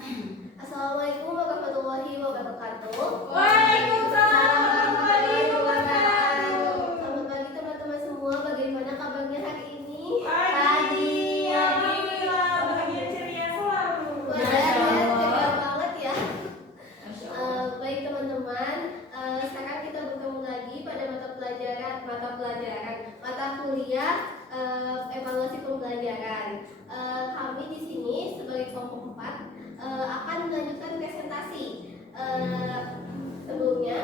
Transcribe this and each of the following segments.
Assalamualaikum warahmatullahi wabarakatuh. Waalaikumsalam warahmatullahi wabarakatuh. Selamat pagi teman-teman semua. Bagaimana kabarnya hari ini? Pagi, alhamdulillah, bahagia ceria selalu. Ceria banget ya. Baik teman-teman, sekarang kita bertemu lagi pada mata kuliah evaluasi pembelajaran. Kami di sini sebagai kelompok 4 akan melanjutkan presentasi. Sebelumnya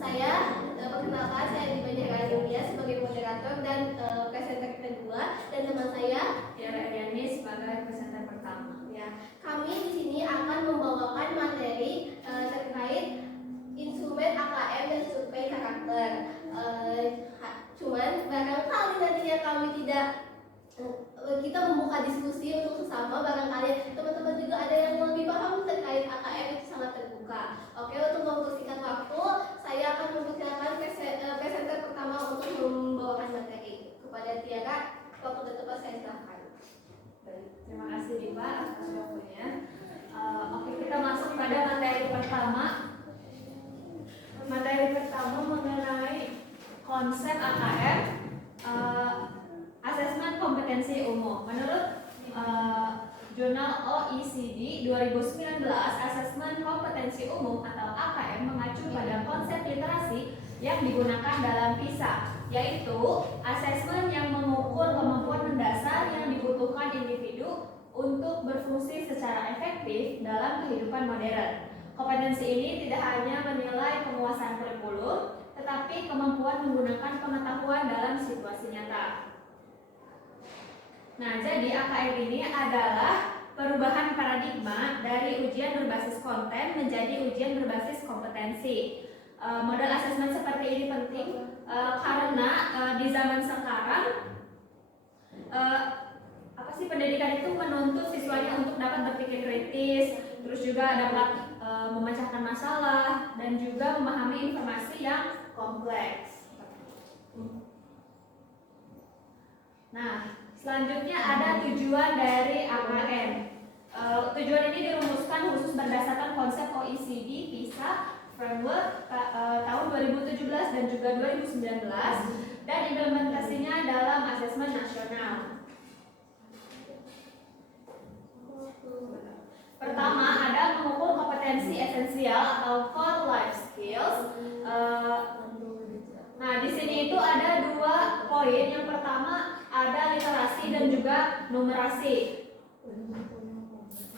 saya perkenalkan, saya Diva Yulia sebagai moderator dan presenter kedua, dan teman saya Tiara Diani sebagai presenter pertama. Ya, kami di sini akan membawakan materi terkait instrumen AKM dan survei karakter. Cuman barangkali nantinya kami kita membuka diskusi untuk sesama, barangkali teman-teman juga ada yang lebih paham terkait AKM, itu sangat terbuka. Oke, untuk mempersingkat waktu, saya akan memperkenalkan presenter pertama untuk membawakan materi. Kepada Tiara, waktu dan tempat saya silakan. Baik, terima kasih Diva atas waktunya. Oke, kita masuk pada materi pertama. Materi pertama mengenai konsep AKM, asesmen kompetensi umum. Menurut jurnal OECD 2019, asesmen kompetensi umum atau AKM mengacu pada konsep literasi yang digunakan dalam PISA, yaitu asesmen yang mengukur kemampuan mendasar yang dibutuhkan individu untuk berfungsi secara efektif dalam kehidupan modern. Kompetensi ini tidak hanya menilai penguasaan kurikulum, tetapi kemampuan menggunakan pengetahuan dalam situasi nyata. Nah, jadi AKM ini adalah perubahan paradigma dari ujian berbasis konten menjadi ujian berbasis kompetensi. Model asesmen seperti ini penting karena di zaman sekarang pendidikan itu menuntut siswanya untuk dapat berpikir kritis, terus juga dapat memecahkan masalah dan juga memahami informasi yang kompleks. Nah, selanjutnya ada tujuan dari AKM. Tujuan ini dirumuskan khusus berdasarkan konsep OECD PISA Framework tahun 2017 dan juga 2019 dan implementasinya dalam asesmen nasional. Pertama, ada mengukur kompetensi esensial atau core life skills. Nah, di sini itu ada 2 poin. Yang pertama ada literasi dan juga numerasi.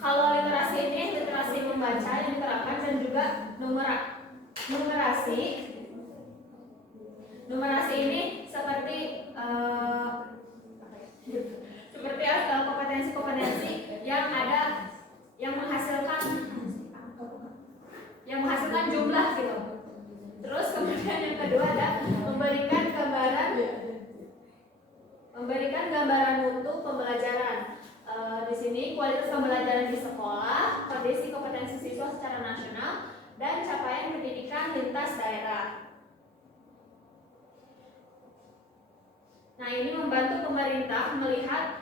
Kalau literasi ini literasi membaca yang diterapkan dan juga numerasi. Numerasi ini seperti kompetensi-kompetensi yang ada yang menghasilkan jumlah gitu. Terus kemudian yang kedua ada memberikan gambaran mutu pembelajaran. Di sini kualitas pembelajaran di sekolah, kondisi kompetensi siswa secara nasional, dan capaian pendidikan lintas daerah. Nah, ini membantu pemerintah melihat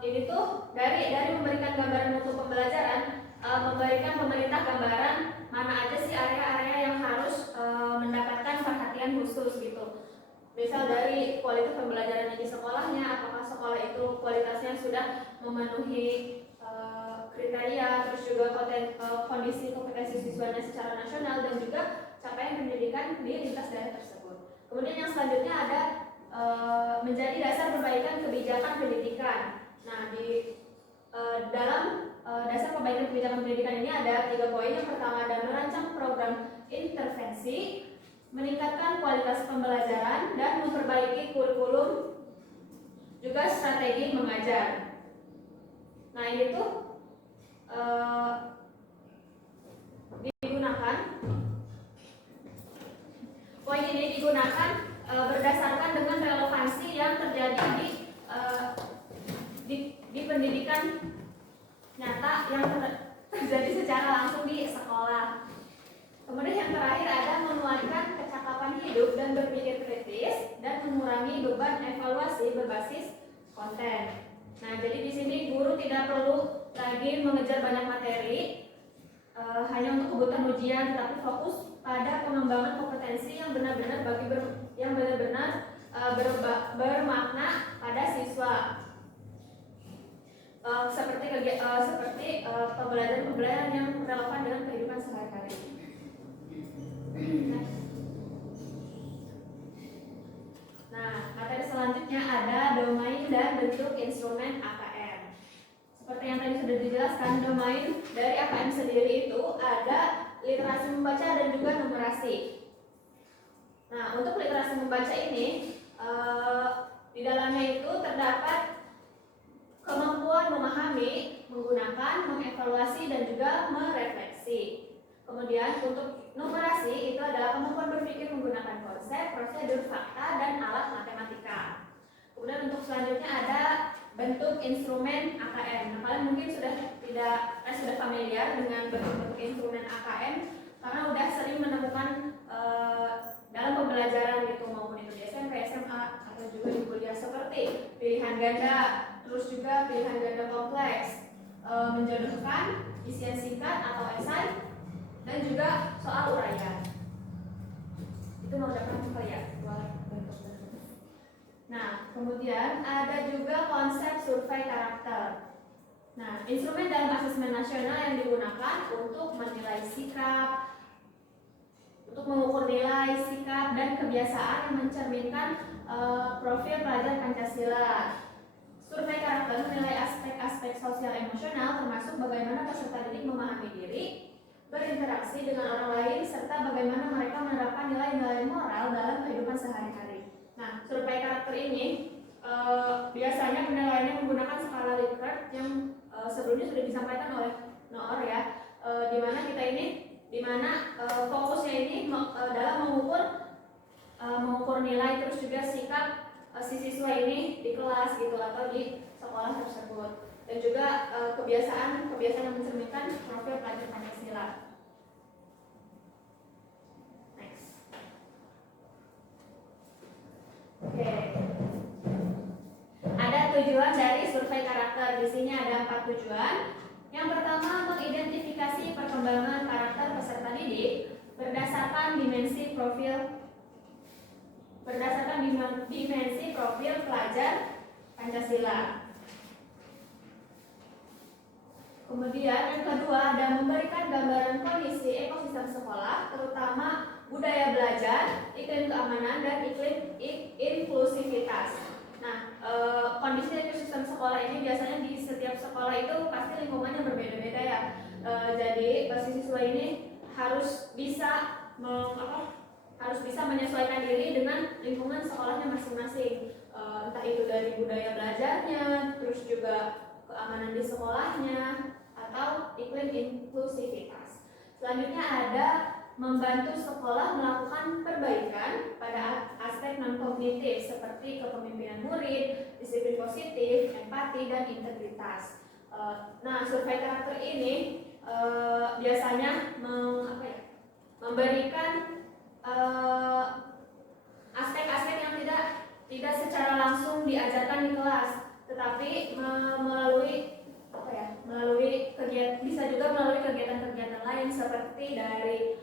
ini tuh dari memberikan gambaran mutu pembelajaran, memberikan pemerintah gambaran mana aja sih area-area yang harus mendapatkan perhatian khusus gitu. Misal dari kualitas pembelajarannya di sekolahnya, apakah sekolah itu kualitasnya sudah memenuhi kriteria, terus juga kondisi kompetensi siswanya secara nasional dan juga capaian pendidikan di lintas daerah tersebut. Kemudian yang selanjutnya ada menjadi dasar perbaikan kebijakan pendidikan. Nah, di dalam dasar perbaikan kebijakan pendidikan ini ada 3 poin. Yang pertama ada merancang program intervensi, meningkatkan kualitas pembelajaran, dan memperbaiki kurikulum, juga strategi mengajar. Nah, ini tuh digunakan. Poin ini digunakan berdasarkan dengan relevansi yang terjadi di pendidikan nyata yang terjadi secara langsung di sekolah. Kemudian yang terakhir ada menguatkan kecakapan hidup dan berpikir kritis dan mengurangi beban evaluasi berbasis konten. Nah, jadi di sini guru tidak perlu lagi mengejar banyak materi, ujian, tetapi fokus pada pengembangan kompetensi yang benar-benar bermakna pada siswa. Seperti pembelajaran yang relevan dengan kehidupan sehari-hari. Nah, materi selanjutnya ada domain dan bentuk instrumen AKM. Seperti yang tadi sudah dijelaskan, domain dari AKM sendiri itu ada literasi membaca dan juga numerasi. Nah, untuk literasi membaca ini di dalamnya itu terdapat kemampuan memahami, menggunakan, mengevaluasi, dan juga merefleksi. Kemudian untuk numerasi itu adalah kemampuan berpikir menggunakan konsep, prosedur, fakta, dan alat matematika. Kemudian untuk selanjutnya ada bentuk instrumen AKM. Nah, kalian mungkin sudah familiar dengan bentuk-bentuk instrumen AKM karena sudah sering menemukan dalam pembelajaran gitu, maupun itu di SMP, SMA, atau juga di kuliah, seperti pilihan ganda, terus juga pilihan ganda kompleks, menjodohkan, isian singkat atau esai, dan juga soal uraian. Itu mau dapat ya buat bentuk-bentuk. Nah, kemudian ada juga konsep survei karakter. Nah, instrumen dalam asesmen nasional yang digunakan untuk menilai sikap, untuk mengukur nilai, sikap, dan kebiasaan yang mencerminkan profil pelajar Pancasila. Survei karakter menilai aspek-aspek sosial emosional termasuk bagaimana peserta didik memahami diri, berinteraksi dengan orang lain, serta bagaimana mereka menerapkan nilai-nilai moral dalam kehidupan sehari-hari. Nah, survei karakter ini biasanya penilaiannya menggunakan skala Likert yang sebelumnya sudah disampaikan oleh Noor ya, di mana fokusnya ini dalam mengukur nilai, terus juga sikap si siswa ini di kelas gitu atau di sekolah tersebut, dan juga kebiasaan yang mencerminkan profil pelajar Pancasila. Next. Oke. Ada tujuan dari survei karakter. Di sini ada 4 tujuan. Yang pertama, mengidentifikasi perkembangan karakter peserta didik berdasarkan dimensi profil pelajar Pancasila. Kemudian yang kedua ada memberikan gambaran kondisi ekosistem sekolah, terutama budaya belajar, iklim keamanan, dan iklim inklusivitas. Nah, kondisi ekosistem sekolah ini biasanya di setiap sekolah itu pasti lingkungannya berbeda-beda ya. Jadi siswa ini harus bisa menyesuaikan diri dengan lingkungan sekolahnya masing-masing. Entah itu dari budaya belajarnya, terus juga keamanan di sekolahnya, atau iklim inklusivitas. Selanjutnya ada membantu sekolah melakukan perbaikan pada aspek non-kognitif seperti kepemimpinan murid, disiplin positif, empati, dan integritas. Nah, survei karakter ini biasanya memberikan aspek-aspek yang tidak secara langsung diajarkan di kelas, tetapi melalui kegiatan-kegiatan lain seperti dari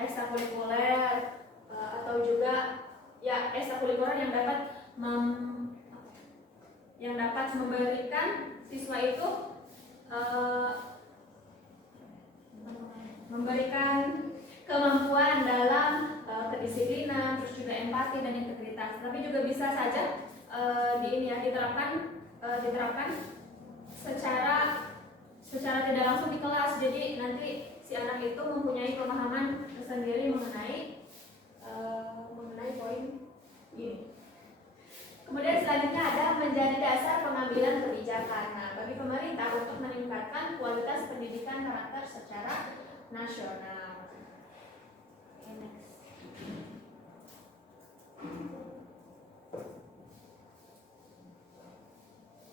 ekstrakurikuler atau juga ya ekstrakurikuler yang dapat memberikan siswa itu memberikan kemampuan dalam kedisiplinan, terus juga empati dan integritas. Tapi juga bisa saja diterapkan secara tidak langsung di kelas. Jadi nanti si anak itu mempunyai pemahaman tersendiri mengenai poin ini. Kemudian selanjutnya ada menjadi dasar pengambilan kebijakan. Nah, bagi pemerintah untuk meningkatkan kualitas pendidikan karakter secara nasional. Next.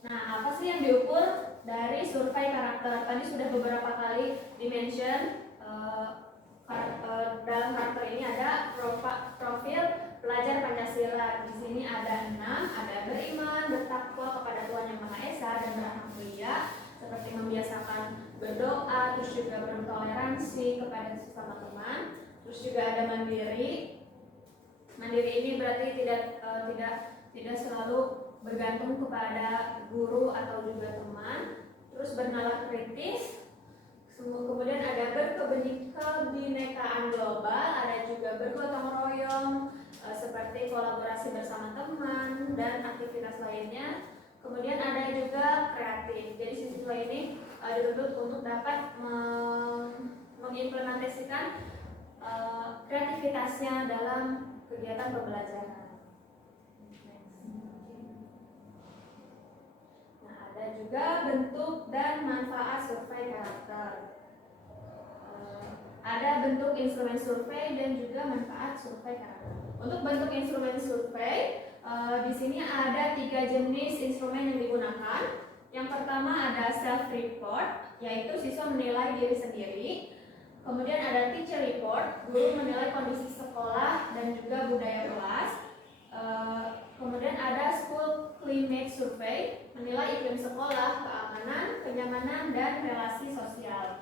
Nah, apa sih yang diukur dari survei karakter? Tadi sudah beberapa kali dimention. Dalam karakter ini ada profil pelajar Pancasila. Di sini ada 6, ada beriman, bertakwa kepada Tuhan Yang Maha Esa, dan beranak mulia, seperti membiasakan berdoa, terus juga bertoleransi kepada sesama teman. Terus juga ada mandiri. Mandiri ini berarti tidak selalu bergantung kepada guru atau juga teman. Terus bernalar kritis. Kemudian ada berkebinekaan global, ada juga bergotong royong, seperti kolaborasi bersama teman dan aktivitas lainnya. Kemudian ada juga kreatif. Jadi siswa ini dituntut untuk dapat mengimplementasikan kreativitasnya dalam kegiatan pembelajaran. Nah, ada juga bentuk dan manfaat survei karakter. Ada bentuk instrumen survei dan juga manfaat survei karakter. Untuk bentuk instrumen survei, di sini ada 3 jenis instrumen yang digunakan. Yang pertama ada self-report, yaitu siswa menilai diri sendiri. Kemudian ada teacher report, guru menilai kondisi sekolah dan juga budaya kelas. Kemudian ada school climate survey, menilai iklim sekolah, keamanan, kenyamanan, dan relasi sosial.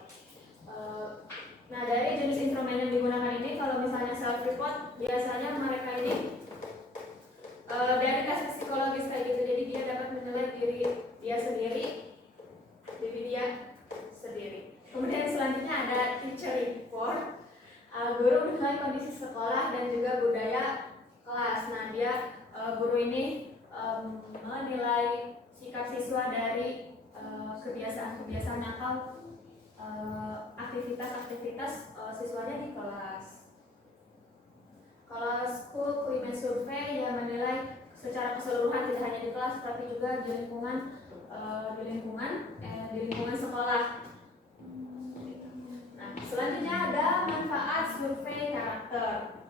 Nah, dari jenis instrumen yang digunakan ini, kalau misalnya self report, biasanya mereka ini dari tes psikologis kayak gitu, jadi dia dapat menilai diri dia sendiri. Kemudian selanjutnya ada teacher report, guru menilai kondisi sekolah dan juga budaya kelas. Nah, guru ini menilai sikap siswa dari kebiasaan-kebiasaan atau aktivitas siswanya di kelas. Kalau school climate survey yang menilai secara keseluruhan tidak hanya di kelas tapi juga di lingkungan sekolah. Nah, selanjutnya ada manfaat survei karakter.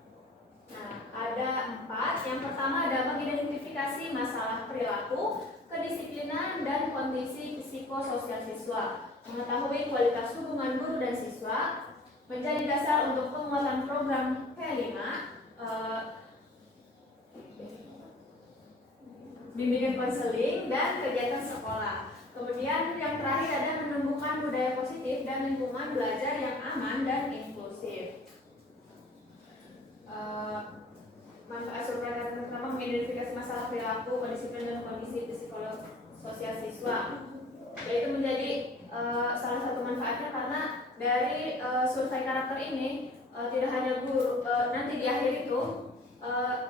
Nah, ada 4. Yang pertama ada mengidentifikasi masalah perilaku, kedisiplinan, dan kondisi psikososial siswa, mengetahui kualitas hubungan guru dan siswa, menjadi dasar untuk penguatan program P5, bimbingan konseling, dan kegiatan sekolah. Kemudian yang terakhir ada menumbuhkan budaya positif dan lingkungan belajar yang aman dan inklusif. Manfaat survei karakter pertama mengidentifikasi masalah perilaku, kedisiplinan, dan kondisi psikososial siswa. Yaitu menjadi salah satu manfaatnya karena dari survei karakter ini tidak hanya guru, nanti di akhir itu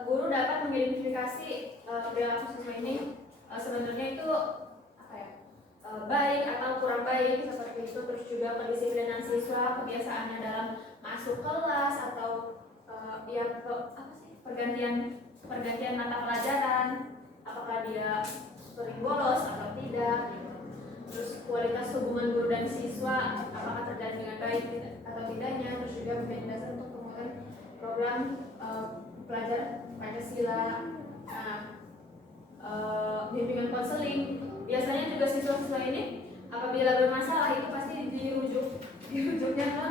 guru dapat mengidentifikasi perilaku siswa ini sebenarnya itu baik atau kurang baik seperti itu. Terus juga kedisiplinan siswa, kebiasaannya dalam masuk kelas atau pergantian mata pelajaran, apakah dia sering bolos atau tidak gitu. Terus kualitas hubungan guru dan siswa apakah terjalin dengan baik atau tidaknya. Terus juga menjadi dasar untuk penguatan program pelajar Pancasila. Bimbingan konseling, biasanya juga siswa-siswa ini apabila bermasalah itu pasti dirujuknya ke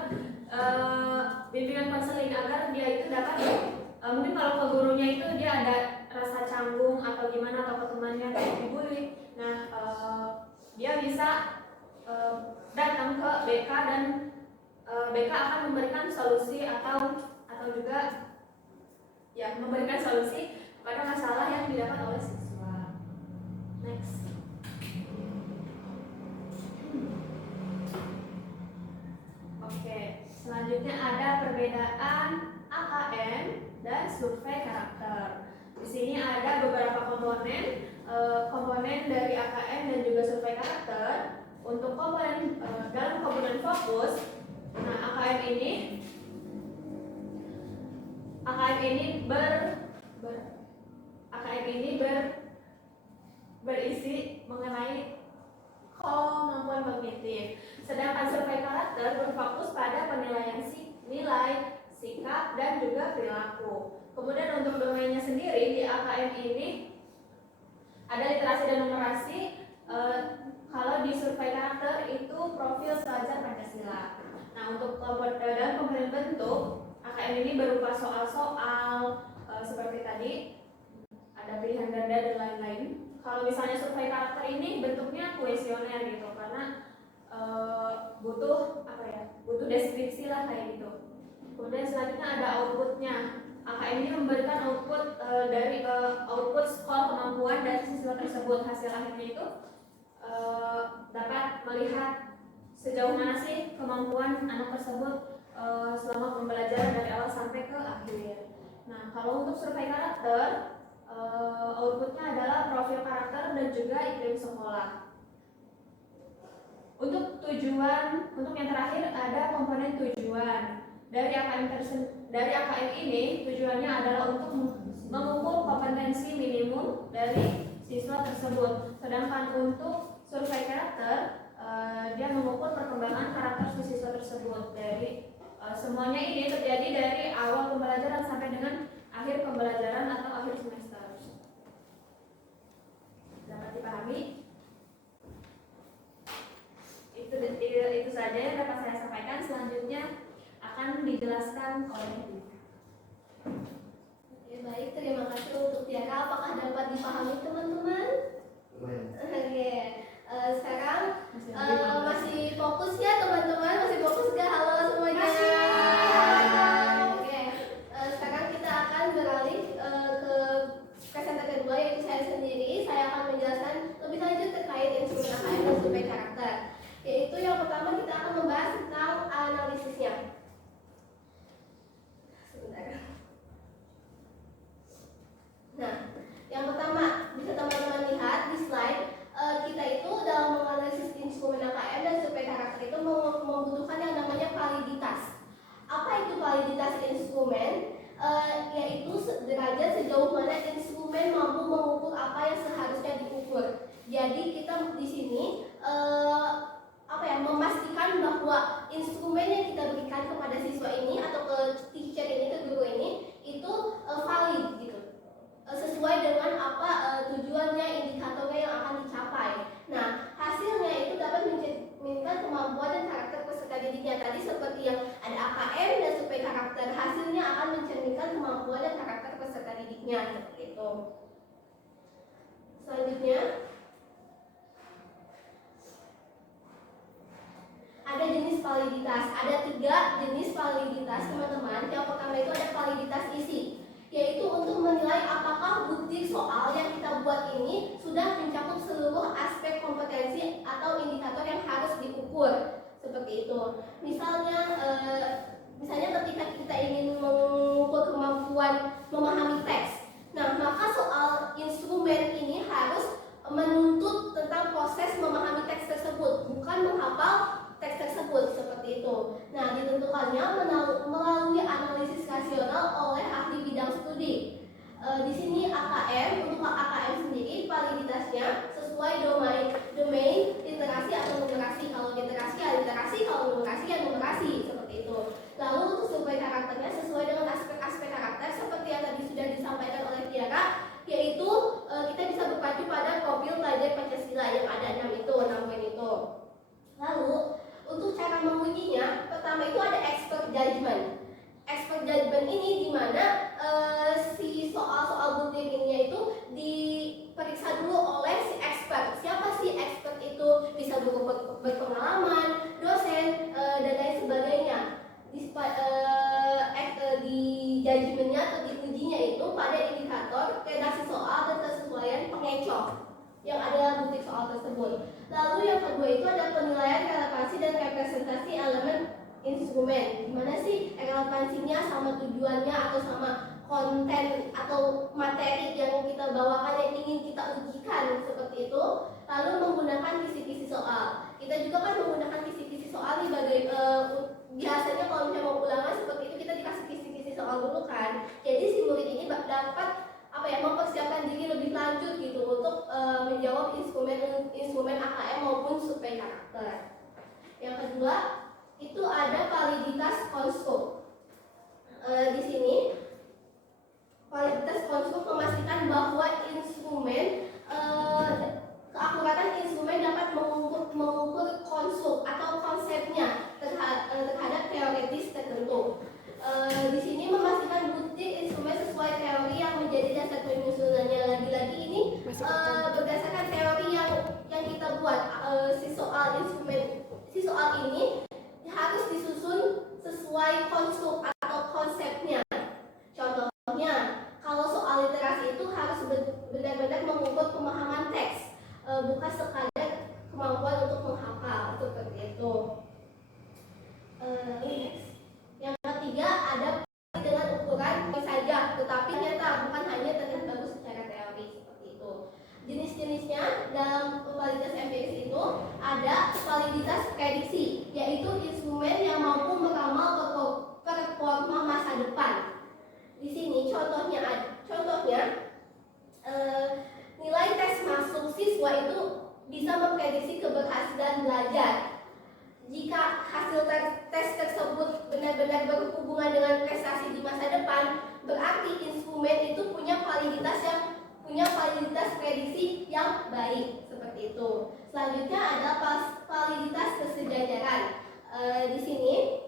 bimbingan konseling agar dia itu dapat mungkin kalau ke gurunya itu dia ada rasa canggung atau gimana atau ke temannya kayak dibully. Nah, dia bisa datang ke BK dan BK akan memberikan solusi atau juga ya memberikan solusi pada masalah yang didapat oleh siswa. Next. Oke, selanjutnya ada perbedaan AKM dan survei karakter. Di sini ada beberapa komponen dari AKM dan juga survei karakter. Untuk komponen dalam komponen fokus, nah AKM ini berisi mengenai kemampuan kognitif. Sedangkan survei karakter berfokus pada penilaian nilai, sikap, dan juga perilaku. Kemudian untuk domainnya sendiri di AKM ini ada literasi dan numerasi. Kalau di survei karakter itu profil pelajar Pancasila. Nah, untuk dalam komponen bentuk AKM ini berupa soal-soal seperti tadi, ada pilihan ganda dan lain-lain. Kalau misalnya survei karakter ini bentuknya kuesioner gitu, karena butuh butuh deskripsi lah kayak gitu. Kemudian selanjutnya ada outputnya. AKM ini memberikan output dari output skor kemampuan dari siswa tersebut. Hasil akhirnya itu dapat melihat sejauh mana sih kemampuan anak tersebut selama pembelajaran dari awal sampai ke akhir. Nah, kalau untuk survei karakter, outputnya adalah profil karakter dan juga iklim sekolah. Untuk tujuan, untuk yang terakhir ada komponen tujuan. Dari AKM ini tujuannya adalah untuk mengukur kompetensi minimum dari siswa tersebut. Sedangkan untuk survei karakter, dia mengukur perkembangan karakter si siswa tersebut. Dari semuanya ini terjadi dari awal pembelajaran sampai dengan akhir pembelajaran atau akhir semester. Dapat dipahami? Itu saja yang dapat saya sampaikan. Selanjutnya akan dijelaskan oleh Ibu. Oke, baik, terima kasih untuk Tiara. Apakah dapat dipahami teman-teman? Oke, sekarang masih fokus ya teman-teman? Masih fokus gak? Halo semuanya. Oke, sekarang kita akan beralih ke presenter kedua, yaitu saya sendiri. Saya akan menjelaskan lebih lanjut terkait instrumen AKM dan survei karakter. Yaitu yang pertama kita akan membahas tentang analisisnya. Sebentar. Nah, yang pertama bisa teman-teman lihat di slide, kita itu dalam menganalisis instrumen AKM dan survei karakter itu membutuhkan yang namanya validitas. Apa itu validitas instrumen? Yaitu derajat sejauh mana instrumen mampu mengukur apa yang seharusnya diukur. Jadi kita di sini memastikan bahwa instrumen yang kita berikan kepada siswa ini atau ke teacher ini, ke guru ini itu valid gitu, sesuai dengan apa tujuannya, indikatornya yang akan dicapai. Nah, hasilnya itu dapat mencerminkan kemampuan dan karakter peserta didiknya. Tadi seperti yang ada AKM dan survei karakter, hasilnya akan mencerminkan kemampuan dan karakter peserta didiknya seperti itu. Selanjutnya ada jenis validitas. Ada 3 jenis validitas teman-teman. Yang pertama itu ada validitas isi, yaitu untuk menilai apakah butir soal yang kita buat ini sudah mencakup seluruh aspek kompetensi atau indikator yang harus diukur. Seperti itu. Misalnya ketika kita ingin mengukur kemampuan memahami teks, nah maka soal instrumen ini harus menuntut tentang proses memahami teks tersebut, bukan menghafal teks tersebut, seperti itu. Nah, ditentukannya melalui analisis rasional oleh ahli bidang studi. Di sini untuk AKM sendiri validitasnya sesuai domain literasi atau numerasi. Kalau literasi ya literasi, kalau numerasi ya numerasi, seperti itu. Lalu untuk survei karakternya sesuai dengan aspek-aspek karakter seperti yang tadi sudah disampaikan oleh Tiara, yaitu kita bisa berpacu pada profil pelajar Pancasila yang ada 6 poin itu. Lalu untuk cara mengujinya, pertama itu ada expert judgment. Expert judgment ini di mana si soal-soal butir ini itu diperiksa dulu oleh si expert. Siapa sih expert itu? Bisa berpengalaman, dosen, dan lain sebagainya. Di judgementnya atau diujinya itu pada indikator redaksi soal dan kesesuaian pengecoh yang ada butir soal tersebut. Lalu yang kedua itu ada penilaian relevansi dan representasi elemen instrumen. Gimana sih relevansinya sama tujuannya atau sama konten atau materi yang kita bawakan yang ingin kita ujikan, seperti itu. Lalu menggunakan kisi-kisi soal. Kita juga kan menggunakan kisi-kisi soal nih biasanya kalau misalnya mau ulangan seperti itu kita dikasih kisi-kisi soal dulu kan. Jadi si murid ini dapat mempersiapkan diri lebih lanjut gitu untuk menjawab instrumen AKM maupun survei karakter. Yang kedua itu ada validitas konstruk. Di sini validitas konstruk memastikan bahwa keakuratan instrumen dapat mengukur konstruk atau konsepnya terhadap teoritis tertentu. Di sini memastikan butir instrumen sesuai teori yang menjadi dasar penyusunannya. Lagi-lagi ini berdasarkan teori yang kita buat. Si soal ini harus disusun menilai konstruk atau konsepnya. Contohnya, kalau soal literasi itu harus benar-benar mengukur pemahaman teks, bukan sekadar kemampuan untuk menghafal, seperti itu. Yang ketiga, ada dengan ukuran saja, tetapi ternyata bukan hanya terlihat bagus secara teori, seperti itu. Jenis-jenisnya dalam validitas empiris itu ada validitas prediksi, yaitu instrumen yang mampu meramal performa masa depan. Di sini contohnya nilai tes masuk siswa itu bisa memprediksi keberhasilan belajar. Jika hasil tes tersebut benar-benar berhubungan dengan prestasi di masa depan, berarti instrumen itu punya validitas prediksi yang baik, seperti itu. Selanjutnya ada validitas kesejajaran. Di sini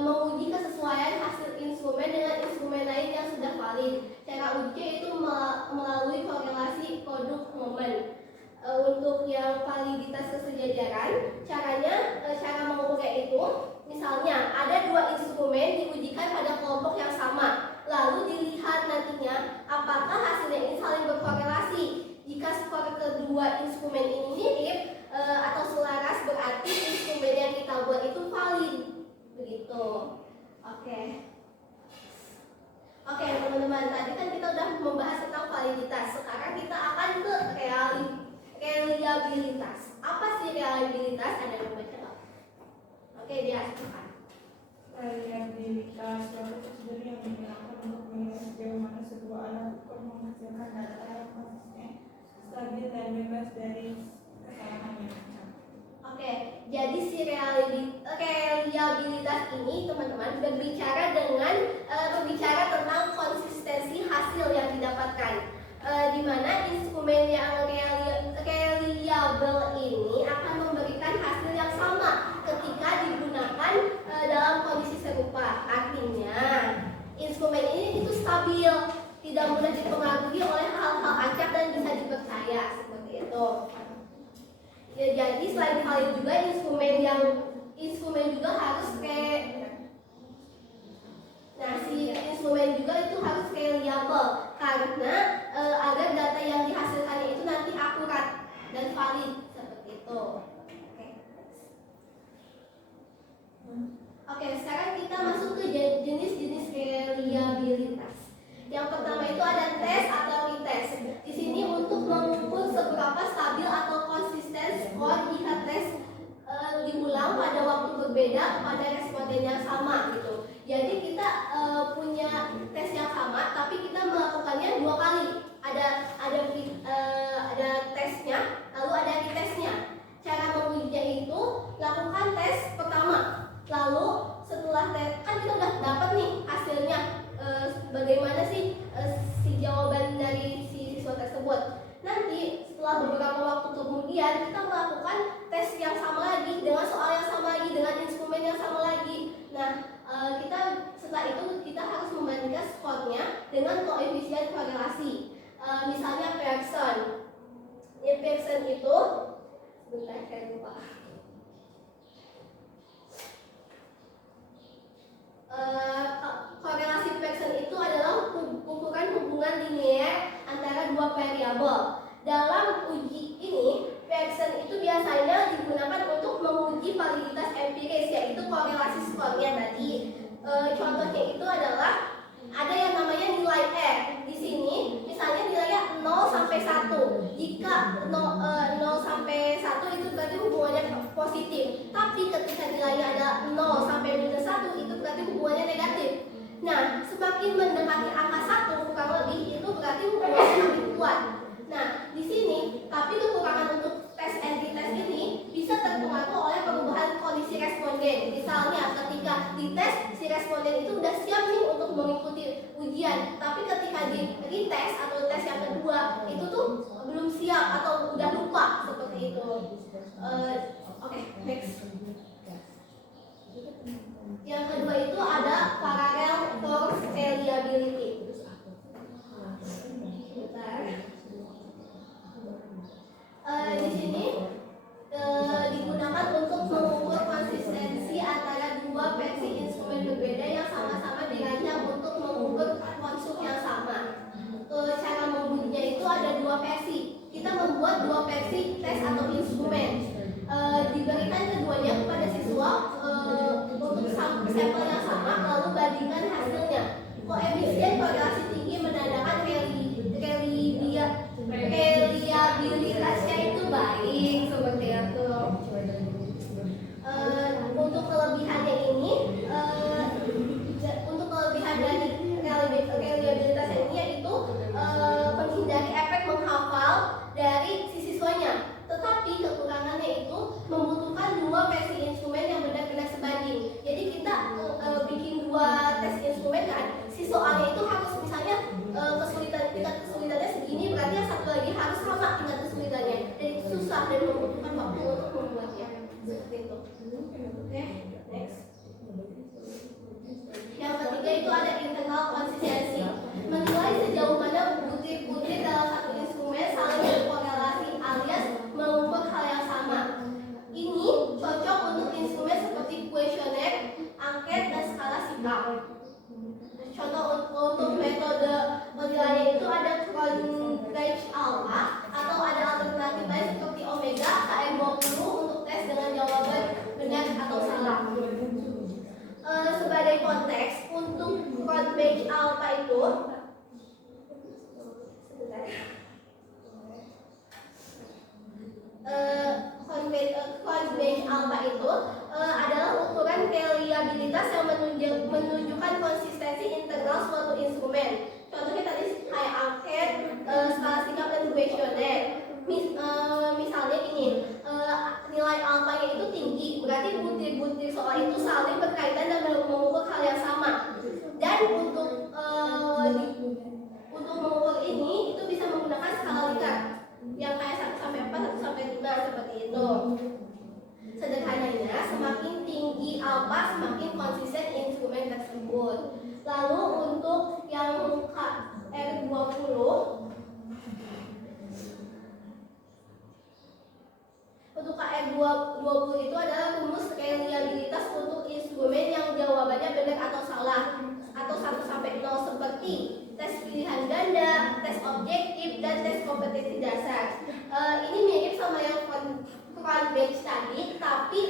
menguji kesesuaian hasil instrumen dengan instrumen lain yang sudah valid. Cara ujinya itu melalui korelasi produk momen. Untuk yang validitas kesejajaran, cara mengukurnya itu, misalnya ada dua instrumen diujikan pada kelompok yang sama, lalu dilihat nantinya apakah hasilnya ini saling berkorelasi. Jika skor kedua instrumen ini mirip atau selaras, berarti instrumen yang kita buat itu valid, begitu. Oke, teman-teman, tadi kan kita udah membahas tentang validitas. Sekarang kita akan ke reliabilitas. Apa sih reliabilitas? Ada yang baca nggak? Oke, dia silakan. Reliabilitas suatu prosedur yang digunakan untuk menilai sejauh mana sebuah alat ukur menghasilkan data yang konsisten, stabil, dan bebas dari kesalahan yang macam. Oke, jadi si reliabilitas ini, teman-teman, berbicara tentang konsistensi hasil yang didapatkan. Di mana instrumen yang reliable ini akan memberikan hasil yang sama ketika digunakan dalam kondisi serupa. Artinya, instrumen ini itu stabil, tidak mudah dipengaruhi oleh hal-hal acak dan bisa dipercaya, seperti itu. Ya, jadi selain valid juga instrumen juga harus instrumen juga itu harus reliable karena agar data yang dihasilkannya itu nanti akurat dan valid, seperti itu. Oke, sekarang kita masuk ke jenis-jenis reliabilitas. Yang pertama itu ada tes atau retest. Di sini untuk mengukur seberapa stabil atau konsisten skor jika tes diulang pada waktu berbeda pada responden yang sama, gitu. Jadi kita punya tes yang sama, tapi kita melakukannya dua kali. Ada tesnya, lalu ada retestnya. Cara mengujinya itu lakukan tes pertama, lalu setelah tes kan kita udah dapat nih hasilnya. Bagaimana sih si jawaban dari si siswa tersebut? Nanti setelah beberapa waktu kemudian kita melakukan tes yang sama lagi dengan soal yang sama lagi dengan instrumen yang sama lagi. Nah, setelah itu kita harus membandingkan skornya dengan koefisien korelasi. Misalnya Pearson. Pearson itu, bentar saya lupa. Korelasi Pearson itu adalah ukuran hubungan linear antara dua variabel. Dalam uji ini, Pearson itu biasanya digunakan untuk menguji validitas empiris, yaitu korelasi skornya tadi. Contohnya itu adalah ada yang namanya nilai R. Di sini misalnya nilainya 0 sampai 1. Jika 0 sampai 1 itu berarti hubungannya positif. Tapi ketika nilainya ada 0 sampai minus 1 itu berarti hubungannya negatif. Nah, semakin mendekati angka 1 kurang lebih itu berarti hubungannya makin kuat. Nah, di sini tapi kekurangan untuk tes anti-tes ini bisa terpengaruh oleh perubahan kondisi responden. Misalnya ketika dites si responden itu udah siap nih untuk mengikuti ujian, tapi ketika di retest atau tes yang kedua itu tuh belum siap atau udah lupa, seperti itu. Oke, next. Yang kedua itu ada parallel force reliability. Di sini digunakan untuk mengukur konsistensi antara dua seperti itu. Oke, next. Yang ketiga itu ada internal konsistensi, menilai sejauh mana butir-butir dalam satu instrumen saling berkorelasi alias mengukur hal yang sama. Ini cocok untuk instrumen seperti kuesioner, angket, dan skala sikap. Contoh untuk metode penilaian itu ada Cronbridge alpha, atau ada alternatif lain seperti omega KM20 untuk tes dengan jawaban benar atau salah. Sebagai konteks untuk Cronbridge alpha itu Cronbridge alpha itu adalah ukuran reliabilitas yang menunjukkan konsistensi internal suatu instrumen. Contohnya tadi kayak angket, skala sikap, dan kuesioner. Misalnya gini, nilai alfanya itu tinggi, berarti butir-butir soal itu saling berkaitan dan mengukur hal yang sama. Dan untuk mengukur ini itu bisa menggunakan skala Likert yang kayak 1 sampai 4, 1 sampai 5 seperti itu. Sederhananya, semakin tinggi alfa semakin konsisten instrumen tersebut. Lalu untuk yang KR20 untuk KR20 itu adalah rumus reliabilitas untuk instrumen yang jawabannya benar atau salah, atau 1 sampai 0 seperti tes pilihan ganda, tes objektif, dan tes kompetensi dasar. Ini mirip sama yang Cronbridge tadi, tapi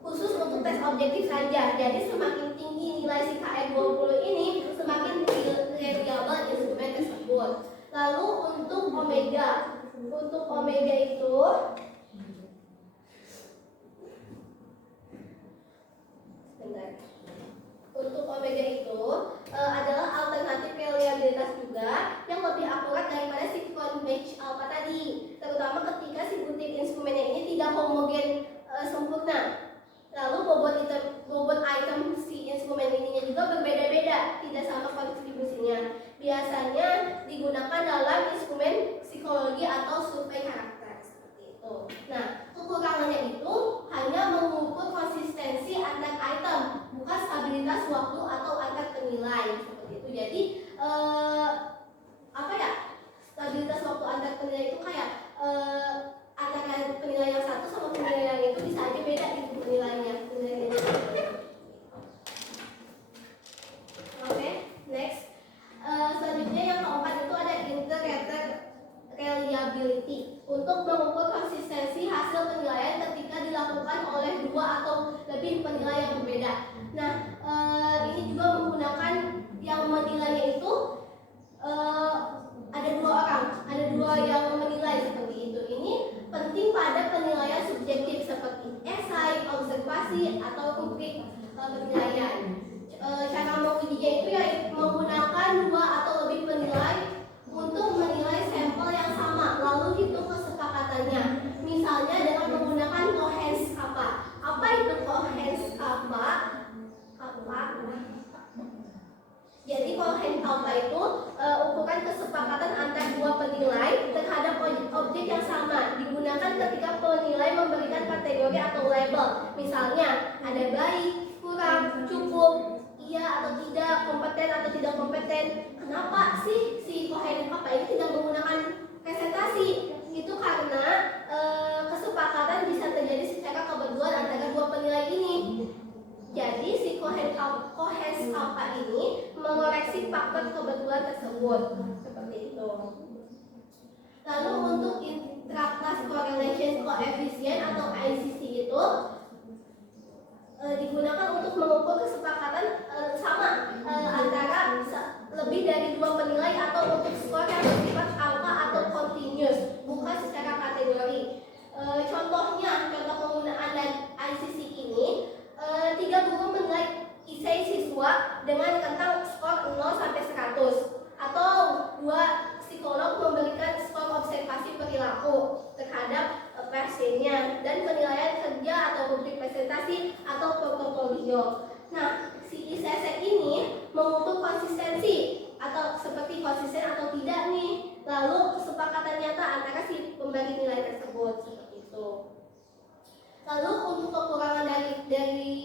khusus untuk tes objektif saja. Jadi semakin tinggi nilai si KR20 ini, semakin reliable instrumen tersebut. Lalu untuk omega itu Untuk omega itu adalah alternatif reliabilitas juga yang lebih akurat daripada si Cronbridge alpha tadi, terutama ketika si butir instrumennya ini tidak homogen sempurna. Lalu bobot item si instrumen ininya juga berbeda-beda, tidak sama kontribusinya. Biasanya digunakan dalam instrumen psikologi atau survei karakter seperti itu. Nah, kekurangannya itu hanya mengukur konsistensi antar item, bukan stabilitas waktu atau antar penilai seperti itu. Jadi stabilitas waktu antar penilai itu kayak antara penilaian yang satu sama penilaian yang itu bisa aja beda gitu penilaiannya. Oke, next. Selanjutnya yang keempat itu ada integrated reliability, untuk mengukur konsistensi hasil penilaian ketika dilakukan oleh 2 atau lebih penilai yang berbeda. Nah, ini juga menggunakan yang menilainya itu ada 2 orang, ada 2 yang menilai seperti itu. Ini penting pada penilaian subjektif seperti esai, observasi, atau rubrik penilaian. Cara mengujinya itu ya menggunakan 2 atau lebih penilai untuk menilai sampel yang sama, lalu hitung kesepakatannya. Misalnya dengan menggunakan Cohen's kappa. Apa itu Cohen's kappa? Jadi Cohen's kappa itu ukuran kesepakatan antara 2 penilai terhadap objek yang sama, digunakan ketika penilai memberikan kategori atau label. Misalnya ada baik, kurang, cukup, iya atau tidak, kompeten atau tidak kompeten. Kenapa sih si Cohen's kappa ini tidak menggunakan presentasi? Itu karena kesepakatan bisa terjadi secara kebetulan antara 2 penilai ini. Jadi si Cohen's kappa ini mengoreksi faktor kebetulan tersebut seperti itu. Lalu untuk intra-class correlation coefficient atau ICC itu digunakan untuk mengukur kesepakatan sama antara lebih dari 2 penilai atau untuk skor yang bersifat alpha atau continuous, bukan secara kategori. Contoh penggunaan ICC ini, 3 guru menilai esai siswa dengan rentang skor 0 sampai 100, atau 2 psikolog memberikan skor observasi perilaku terhadap pasiennya, dan penilaian kerja atau rubrik presentasi atau portofolio. Nah, si ICC ini mengukur konsistensi atau seperti konsisten atau tidak nih, lalu kesepakatan nyata antara si pembagi nilai tersebut seperti itu. Lalu untuk kekurangan dari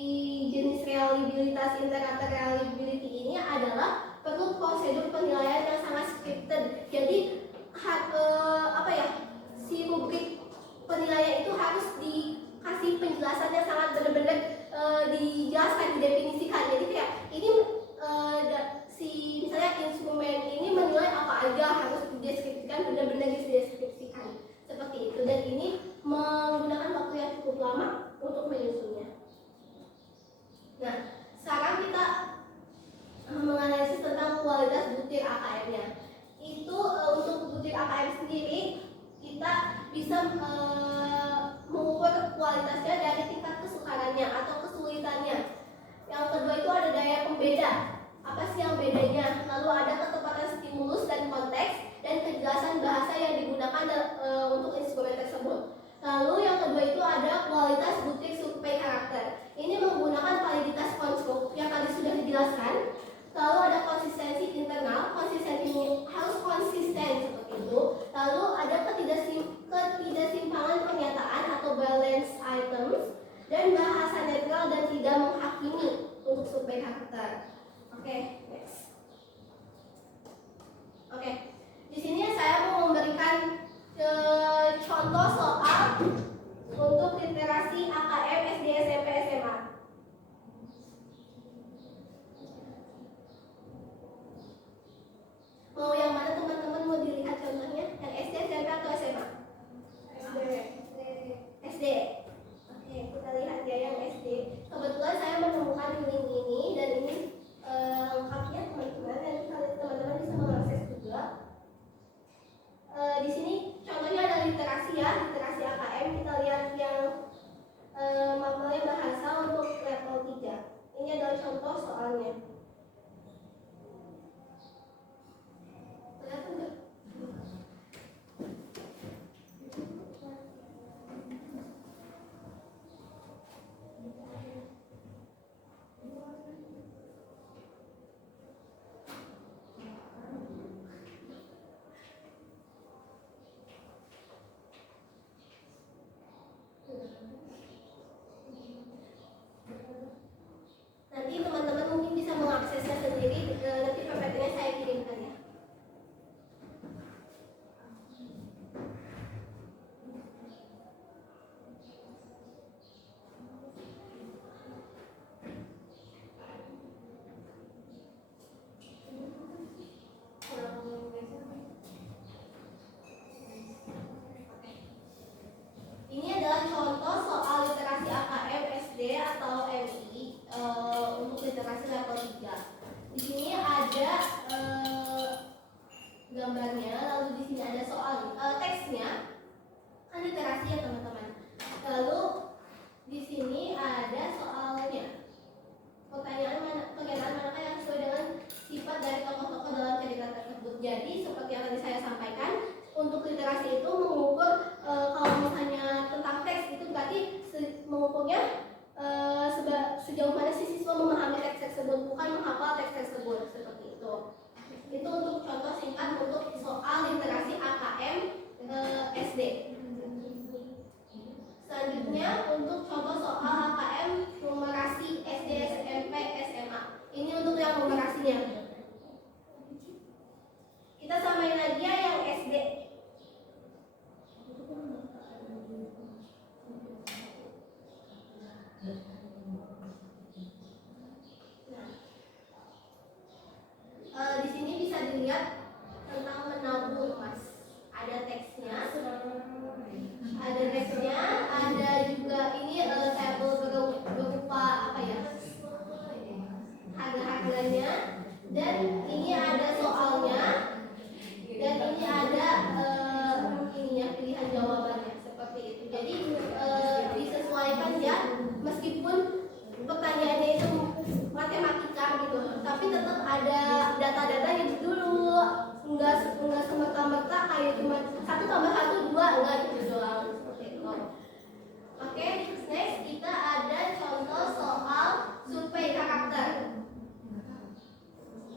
jenis reliabilitas interaktor reliability ini adalah perlu prosedur penilaian yang sangat scripted. Jadi si rubrik penilaian itu harus dikasih penjelasan yang sangat benar-benar dijelaskan, didefinisikan. Jadi kayak ini misalnya instrumen ini menilai apa aja harus dideskripsikan, benar-benar dideskripsikan seperti itu, dan ini menggunakan waktu yang cukup lama untuk menyusunnya. Nah, sekarang kita menganalisis tentang kualitas butir AKM-nya. Itu untuk butir AKM sendiri kita bisa mengukur kualitasnya dari tingkat kesukarannya atau kesulitannya. Yang kedua itu ada daya pembeda. Apa sih yang bedanya? Lalu ada ketepatan stimulus dan konteks dan kejelasan bahasa yang digunakan untuk instrumen tersebut. Lalu yang kedua itu ada kualitas butir survei karakter. Ini menggunakan validitas konstruk yang tadi sudah dijelaskan. Lalu ada konsistensi internal, konsistensinya harus konsisten seperti itu. Lalu ada ketidaksimpangan pernyataan atau balance items, dan bahasa netral dan tidak menghakimi untuk survei karakter. Oke, next. Oke, di sini saya mau memberikan contoh soal untuk literasi AKM SD, SMP, SMA. Mau yang mana teman-teman mau dilihat contohnya? Yang SD, SMP, atau SMA? SD. Oke, kita lihat ya yang SD. Kebetulan saya menemukan link ini dan ini lengkapnya teman-teman, dan teman-teman bisa mengakses juga. Di sini contohnya ada literasi ya, literasi AKM. Kita lihat yang mapelnya bahasa untuk level 3. Ini adalah contoh soalnya. Kelihatan nggak? Nanti teman-teman mungkin bisa mengaksesnya sendiri, nanti PPT-nya saya kirimkan ya. Ini adalah contoh soal literasi AKM SD atau MI untuk literasi level 3. Di sini ada gambarnya, lalu di sini ada soal teksnya, kan literasi ya teman-teman. Lalu di sini ada soalnya. Pernyataan manakah yang sesuai dengan sifat dari tokoh-tokoh dalam cerita tersebut. Jadi seperti yang tadi saya sampaikan, untuk literasi itu mengukur kalau misalnya tentang teks itu berarti mengukurnya sejauh mana si siswa memahami teks tersebut, bukan menghafal teks tersebut, seperti itu. Itu untuk contoh singkat untuk soal literasi AKM SD. Selanjutnya untuk contoh soal AKM numerasi SD, SMP, SMA. Ini untuk yang numerasinya. Kita samain lagi ya yang SD. Di sini bisa dilihat tentang menabung emas. Ada teksnya, ada juga ini tabel berupa apa ya? Harga-harganya, dan ini ada soalnya, dan ini ada ininya pilihan jawabannya seperti itu. Jadi disesuaikan ya, meskipun pertanyaannya itu matematika gitu, tapi tetap ada data-data yang dulu, enggak semerta-merta kayak cuma 1 tambah 1 2 enggak gitu doang, seperti itu. Oke, next kita ada contoh soal survei karakter.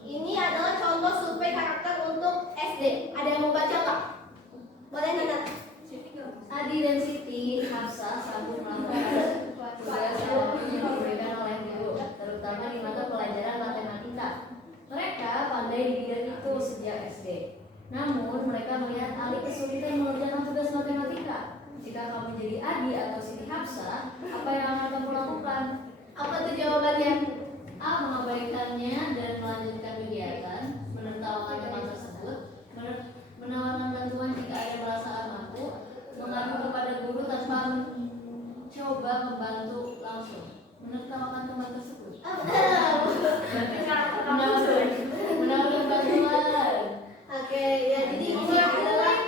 Ini adalah contoh survei karakter untuk SD. Ada yang mau baca nggak? Boleh Nana? Adi dan Siti, Hafsah, Sabun, Laura, Namun mereka melihat Ali kesulitan mengerjakan tugas matematika. Jika kamu jadi Adi atau Siti Hafsah, apa yang akan kamu lakukan? Apa tuh jawabannya? A. Mengabaikannya dan melanjutkan kegiatan, menertawakan teman tersebut, menawarkan bantuan jika ada perasaan mampu, mengadu kepada guru tanpa mencoba membantu langsung, menertawakan teman tersebut. Berarti karakter kamu Menawarkan bantuan. Oke, ya jadi ini adalah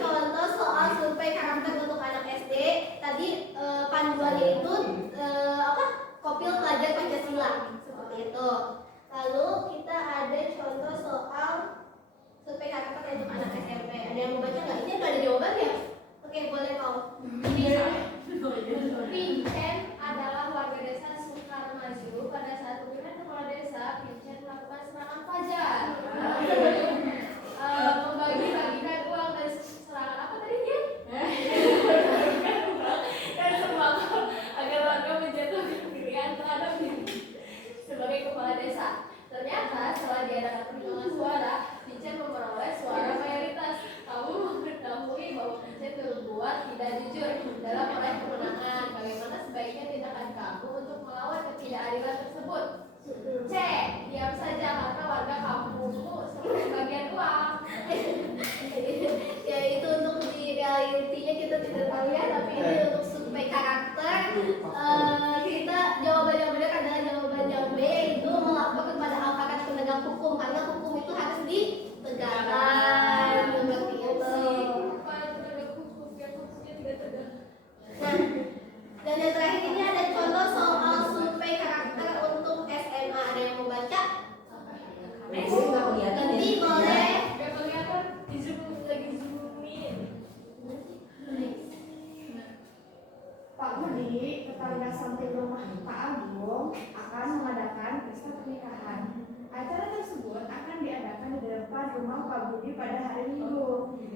contoh soal survei karakter untuk anak SD. Tadi panduannya itu Kopil Pelajar Pancasila seperti itu. Lalu kita ada contoh soal survei karakter untuk anak SMP. Ada yang mau baca nggak? Ini nggak ada jawabannya. Oke, boleh kau. Vincent adalah warga desa Sukarmaju. Pada saat pemilihan kepala desa, Vincent melakukan serangan fajar, membagi-bagikan uang dan serangan apa tadi dia? dan semangat agar warga menjatuhkan pilihan terhadap diri Sebagai kepala desa. Ternyata setelah diadakan perhitungan suara, Vincent memperoleh suara mayoritas. Kamu mengetahui bahwa Vincent berbuat tidak jujur dalam meraih kemenangan. Bagaimana sebaiknya tindakan kamu untuk melawan ketidakadilan tersebut? C. Diam saja karena warga kampungmu sebagai bagian uang. Ya itu untuk di realitinya kita tidak tahu ya, tapi ini untuk survei karakter. Kita jawabannya adalah jawaban yang B, itu melapor kepada aparat penegak hukum karena hukum itu harus ditegakkan seperti itu. Nah, dan yang terakhir ini ada contoh soal survei karakter untuk SMA. Ada yang mau baca? Nanti boleh. Gak kelihatan di zoom lagi zoomin. Pak Budi, tetangga samping rumah Pak Agung, akan mengadakan pesta pernikahan. Acara tersebut akan diadakan di depan rumah Pak Budi pada hari Minggu.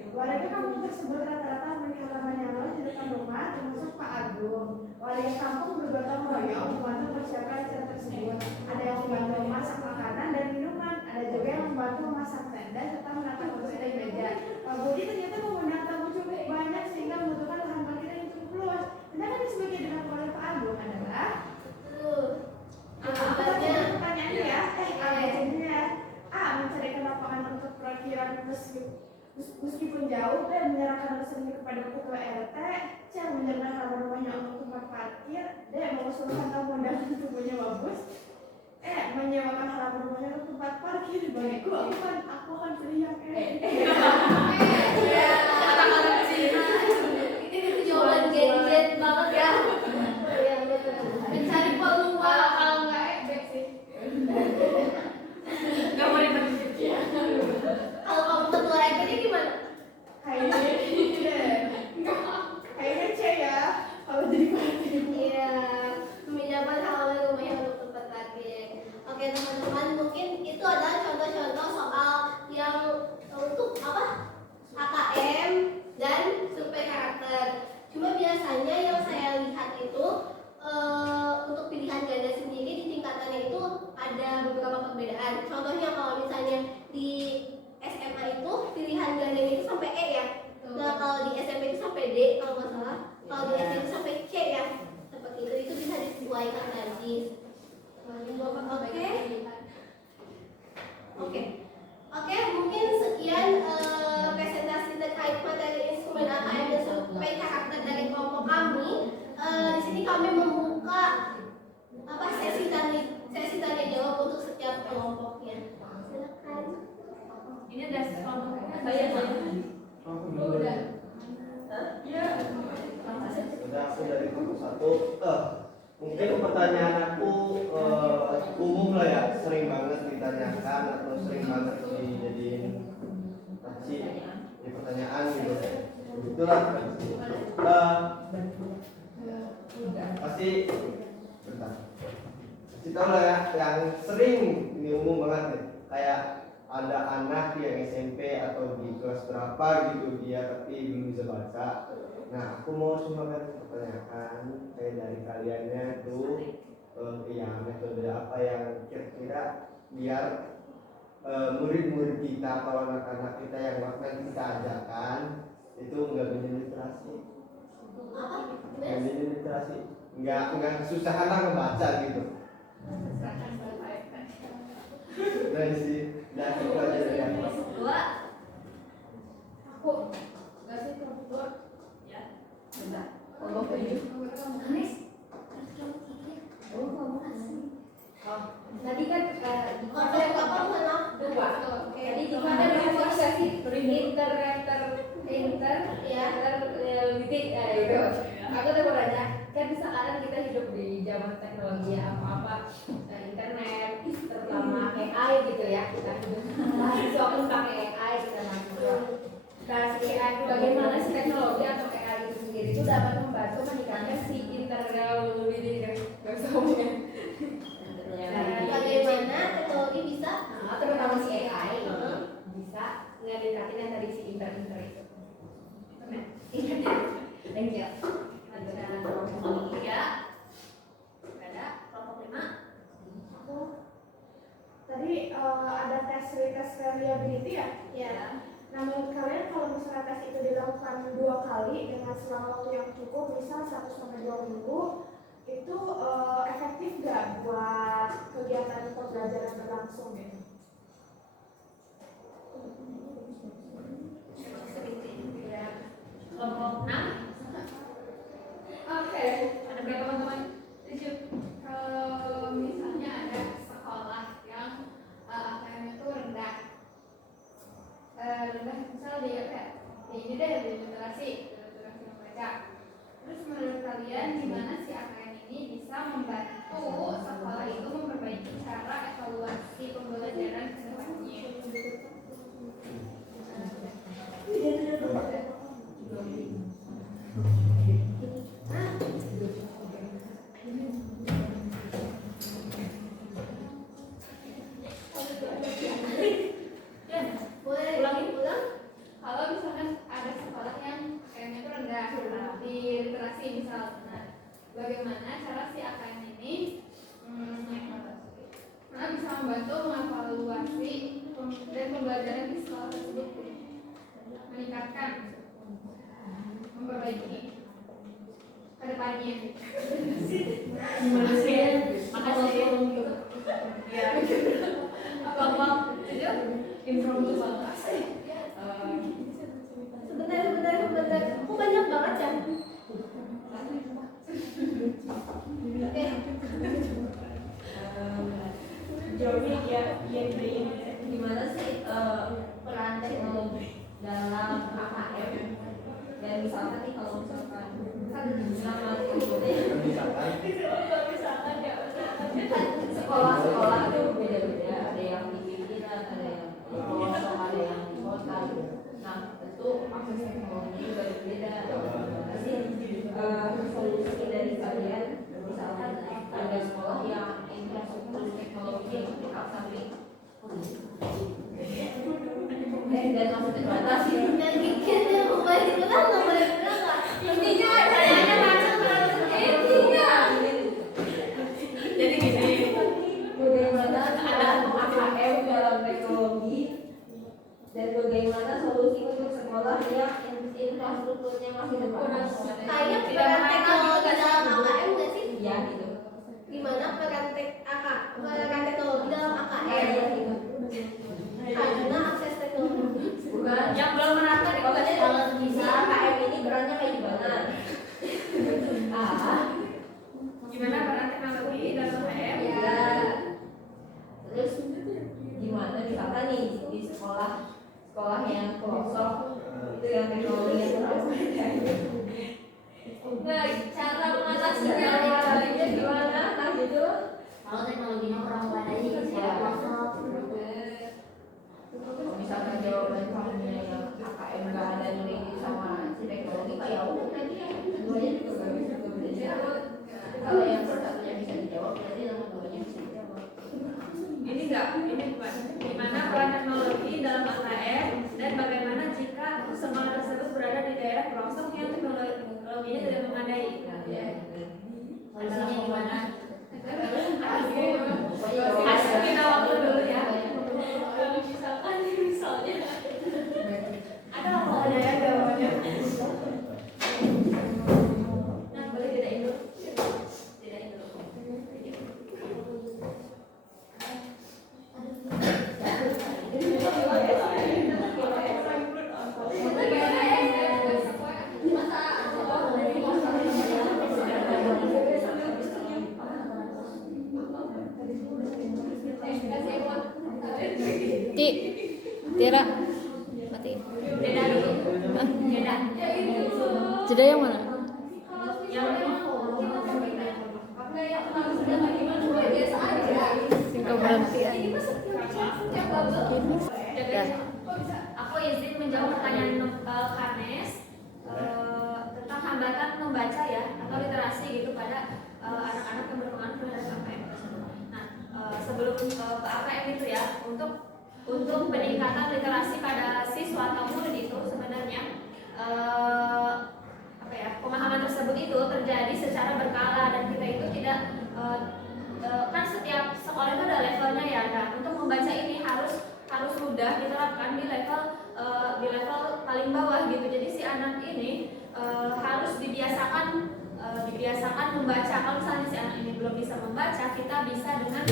Warga kampung tersebut rata-rata memiliki halaman yang luas di depan rumah, termasuk Pak Agung. Warga kampung bergotong royong membantu persiapan acara tersebut. Ada yang membantu memasak makanan dan minuman, ada juga yang membantu memasak tenda serta menata kursi dan meja. Pak Budi ternyata mengundang tamu cukup banyak sehingga membutuhkan lahan parkir yang cukup luas. Sedangkan yang sebagai dilakukan oleh Pak Agung adalah Jawabannya pertanyaannya ya, A, A, mencarikan lapangan untuk parkiran meskipun jauh, B, menyerahkan resmi kepada ketua RT, C, menyerahkan halaman rumahnya untuk tempat parkir, D, mengusulkan tamu undangan tubuhnya bagus, E, menyewakan halaman rumahnya untuk tempat parkir. Bagiku, aku akan pilih yang E. ini jawaban gadget banget ya. Mencari peluang. Kalau nggak ebek sih. Gak boleh berpikir. Kalau kamu ketua RT gimana? Kayaknya C ya, kalau jadi parkir. Iya, meminjamkan halaman rumahnya untuk tempat parkir. Oke teman-teman, mungkin itu adalah contoh-contoh soal yang untuk apa? AKM dan survei karakter. Cuma biasanya yang saya lihat itu untuk pilihan ganda sendiri di tingkatannya itu ada beberapa perbedaan. Contohnya kalau misalnya di SMA itu pilihan gandanya itu sampai E ya. Nah kalau di SMP itu sampai D kalau nggak salah. Kalau di SD itu sampai C ya. Seperti itu bisa disesuaikan nanti. Oke, mungkin sekian presentasi terkait materi instrumen AKM dan survei karakter dari kelompok kami. Di sini kami membuka sesi tanya jawab untuk setiap kelompoknya. Silakan. Ini ada kelompoknya bayar Udah. Udah aku dari kelompok satu. Mungkin pertanyaan aku umum lah ya, sering banget ditanyakan atau sering banget dijadiin di pertanyaan gitu. Itulah. Pasti bentar. Kasih tahu lah ya, yang sering ini umum banget nih. Kayak ada anak yang SMP atau di kelas berapa gitu dia tapi belum bisa baca. Nah, aku mau cuma pertanyaan kayak dari kaliannya tuh ya metode apa yang kira-kira biar murid-murid kita atau anak-anak kita yang nanti kita ajarkan itu nggak minim literasi, nggak minim literasi, nggak kesusahan lah ngebaca gitu. Nah sih, nah itu aja ya. Dua. Aku nggak sih dua. Ya. Bentar. Kalau tujuh. Anis. Oh, kamu asli. Oh, tadi kan Konsep apa maaf? dua. Oke. Tadi di mana definisi inter Ya. terlebih itu. Aku tuh mau nanya, kan sekarang kita hidup di zaman teknologi ya, apa internet, terutama AI gitu ya, kita hidup mahasiswa pun pakai AI, kita mahasiswa. Nah, si AI itu bagaimana si teknologi atau AI itu sendiri itu dapat membantu meningkatkan si Bagaimana teknologi bisa terutama si AI bisa meningkatkan yang tadi si inter itu. Thank you. Kelompok 3. Ada kelompok 5. Aku tadi ada tes variability ya. ya Nah, menurut kalian kalau misalnya tes itu dilakukan 2 kali dengan selang waktu yang cukup, misal 1 sampai 2 minggu, itu efektif nggak buat kegiatan pembelajaran berlangsung gitu? Kelompok 6. Oke, ada berapa teman-teman? 7. Kalau misalnya ada sekolah yang angkanya itu rendah, misal di apa ya? Ini deh di literasi membaca. Terus menurut kalian gimana sih AKM ini bisa membantu sekolah itu memperbaiki cara evaluasi pembelajaran ke depannya? boleh Ulangi. ulang? Kalau misalkan ada sekolah yang AKM-nya itu rendah di literasi misal, nah, bagaimana cara si AKM ini bisa membantu mengevaluasi dan pembelajaran di sekolah tersebut, meningkatkan, memperbaiki ke depannya. Gimana sih? Makasih. Ya. Kelompok 7. Implementasi. Sebentar. Kok banyak banget ya? Oke. Jawabnya ya ini. Gimana sih peran teknologi dalam AKM? Dan misalkan nih kalau misalkan kan selama sekolah itu beda-beda, ada yang di pinggiran, ada yang di pelosok, ada yang di kota. Nah, tentu akses teknologi juga berbeda. Gimana sih solusi dari kalian? Misalkan ada sekolah yang infrastruktur teknologi lengkap tapi dan masih terbatas ya. Dan bikinnya boleh diulang nggak? Boleh diulang nggak? Intinya kayaknya macam intinya. Jadi gini. Bagaimana ada AKM dalam teknologi dan bagaimana solusi untuk sekolah yang infrastrukturnya masih terbatas. Kayak peran teknologi dalam AKM nggak sih? Ya gitu. Gimana peran teknologi dalam AKM? Ya gitu. Karena akses teknologi. Bukan. Yang belum merata di Pokoknya kota. kalau bisa AKM ini perannya kayak gimana? Gimana peran teknologi dalam AKM? Ya. Terus gimana misalkan nih di sekolah yang pelosok itu yang teknologinya terlalu nah, cara mengatasinya gimana? Nah gitu. Kalau teknologinya kurang memadai di sekolah pelosok. Kalau misalkan jawaban kamunya yang AKM nggak ada nilainya sama si teknologi, kayak udah nanti yang keduanya juga nggak bisa dijawab. Kalau yang satunya bisa dijawab, berarti yang keduanya bisa dijawab. Ini bukan. Gimana peran teknologi dalam AKM dan bagaimana jika sekolah tersebut berada di daerah pelosok yang teknologinya tidak memadai. Solusinya gimana? Kasih kita waktu Ci, Tira, matiin. Jeda dulu. Jeda. Jeda yang mana? Yang Singkat berhenti. Jadi, aku izin menjawab pertanyaan Kanes tentang hambatan membaca ya atau literasi gitu pada anak-anak yang berpengaruh terhadap AKM tersebut. Nah, sebelum ke AKM itu ya, untuk peningkatan literasi pada siswa atau murid itu sebenarnya pemahaman tersebut itu terjadi secara berkala dan kita itu tidak kan setiap sekolah itu ada levelnya ya. Nah, untuk membaca ini harus mudah diterapkan di level paling bawah gitu. Jadi si anak ini harus dibiasakan membaca. Kalau misalnya si anak ini belum bisa membaca, kita bisa dengan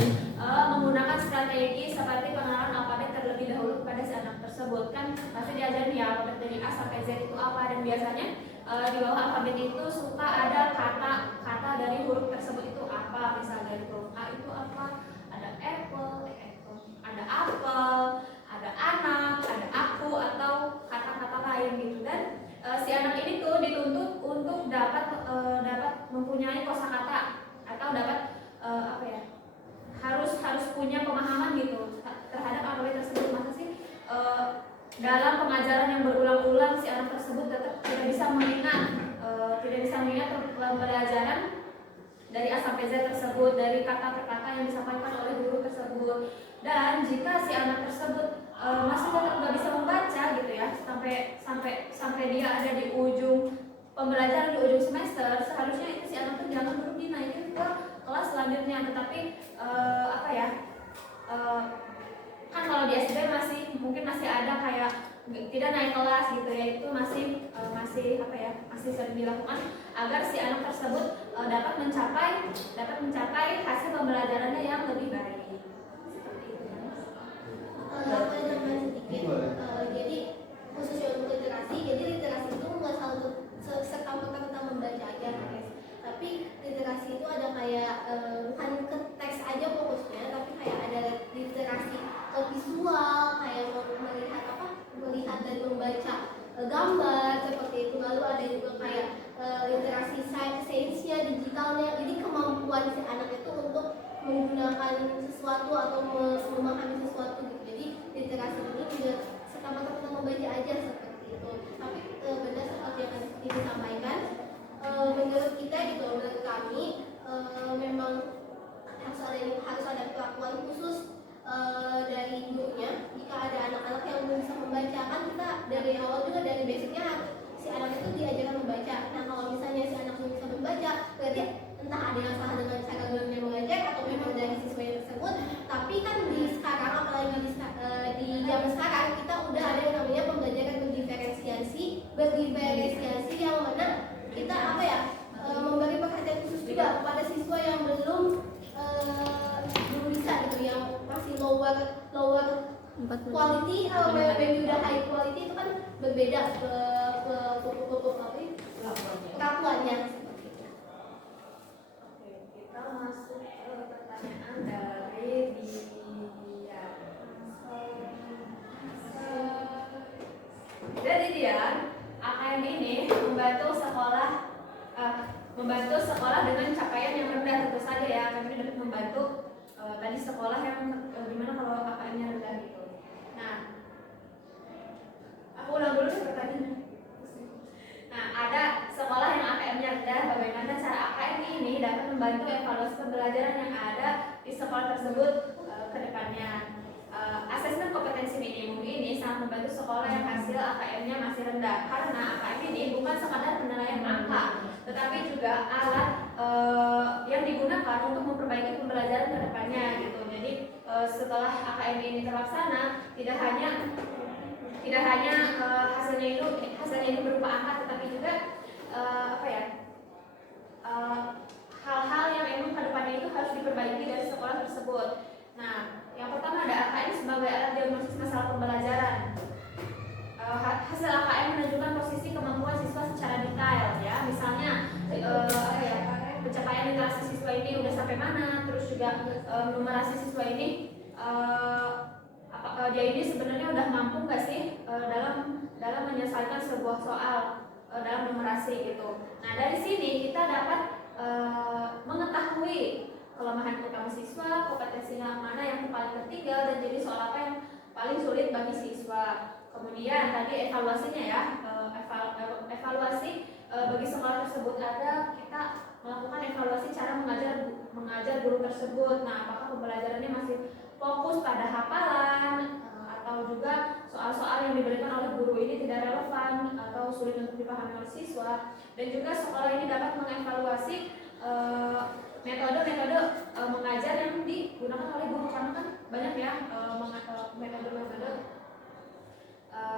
menggunakan strategi seperti pengenalan alfabet terlebih dahulu kepada si anak tersebut. Kan pasti diajarin ya alfabet dari A sampai Z itu apa, dan biasanya di bawah alfabet itu suka ada kata dari huruf tersebut itu apa. Misalnya dari huruf A itu apa, ada apple, ada apel, ada anak, ada aku, atau kata-kata lain gitu. Dan si anak ini tuh dituntut untuk dapat mempunyai kosakata atau dapat harus punya pemahaman gitu terhadap alfabet tersebut. Masa sih dalam pengajaran yang berulang-ulang si anak tersebut tetap tidak bisa mengingat pembelajaran dari A sampai Z tersebut, dari kata per kata yang disampaikan oleh guru tersebut. Dan jika si anak tersebut masih tetap nggak bisa membaca gitu ya, sampai dia ada di ujung pembelajaran, di ujung semester, seharusnya itu si anak tuh jangan dulu dinaikin ke kelas selanjutnya. Tetapi kan kalau di SD mungkin masih ada kayak tidak naik kelas gitu ya, itu masih sering dilakukan agar si anak tersebut dapat mencapai hasil pembelajarannya yang lebih baik. Seperti itu. Aku ada tambahan sedikit. Jadi khususnya untuk literasi, jadi literasi itu nggak selalu serta-merta tentang membaca aja, guys. Tapi literasi itu ada kayak bukan ke teks aja fokusnya, tapi kayak ada literasi ke visual, kayak melihat dan membaca gambar seperti itu. Lalu ada juga kayak literasi sainsnya, digitalnya. Jadi kemampuan si anak itu untuk menggunakan sesuatu atau memahami sesuatu gitu. Jadi literasi ini tidak serta-merta tentang membaca aja seperti itu. Tapi benar seperti yang tadi disampaikan, menurut kita gitu, menurut kami memang harus ada perlakuan khusus dari gurunya jika ada anak-anak yang belum bisa membaca. Kan kita dari awal juga dari basicnya si anak itu diajarkan membaca. Nah, kalau misalnya si anak belum bisa membaca, berarti entah ada yang salah dengan cara gurunya mengajar atau memang dari siswanya tersebut. Tapi kan di sekarang, apalagi di zaman sekarang, kita udah ada yang namanya pembelajaran berdiferensiasi yang mana kita memberi perhatian khusus juga kepada siswa yang belum bisa gitu, yang masih lower quality, baby udah high quality itu kan berbeda ke perlakuannya seperti itu. Oke, kita masuk ke pertanyaan dari Dian. Jadi Dian, AKM ini membantu sekolah dengan capaian yang rendah tentu saja ya. Kami dapat membantu tadi sekolah yang gimana kalau AKM-nya rendah gitu. Nah, aku ulang dulu sih pertanyaannya. Nah, ada sekolah yang AKM-nya rendah, bagaimana cara AKM ini dapat membantu evaluasi pembelajaran yang ada di sekolah tersebut ke depannya. Asesmen kompetensi minimum ini sangat membantu sekolah yang hasil AKM-nya masih rendah, karena AKM ini bukan sekadar penilaian angka, tetapi juga alat yang digunakan untuk memperbaiki pembelajaran ke depannya gitu. Jadi setelah AKM ini terlaksana, tidak hanya hasilnya itu berupa angka, tetapi juga hal-hal yang memang ke depannya itu harus diperbaiki dari sekolah tersebut. Nah, yang pertama ada AKM sebagai alat diagnosis masalah pembelajaran. Hasil AKM menunjukkan posisi kemampuan siswa secara detail ya. Misalnya pencapaian literasi siswa ini udah sampai mana, terus juga numerasi siswa ini dia ini sebenarnya udah mampu nggak sih dalam menyelesaikan sebuah soal dalam numerasi gitu. Nah dari sini kita dapat mengetahui kelemahan utama siswa, kompetensinya mana yang paling tertinggal, dan jadi soal apa yang paling sulit bagi siswa. Kemudian tadi evaluasinya ya, evaluasi bagi sekolah tersebut ada kita melakukan evaluasi cara mengajar guru tersebut. Nah, apakah pembelajarannya masih fokus pada hafalan atau juga soal-soal yang diberikan oleh guru ini tidak relevan atau sulit untuk dipahami oleh siswa. Dan juga sekolah ini dapat mengevaluasi metode-metode mengajar yang digunakan oleh guru, karena kan banyak ya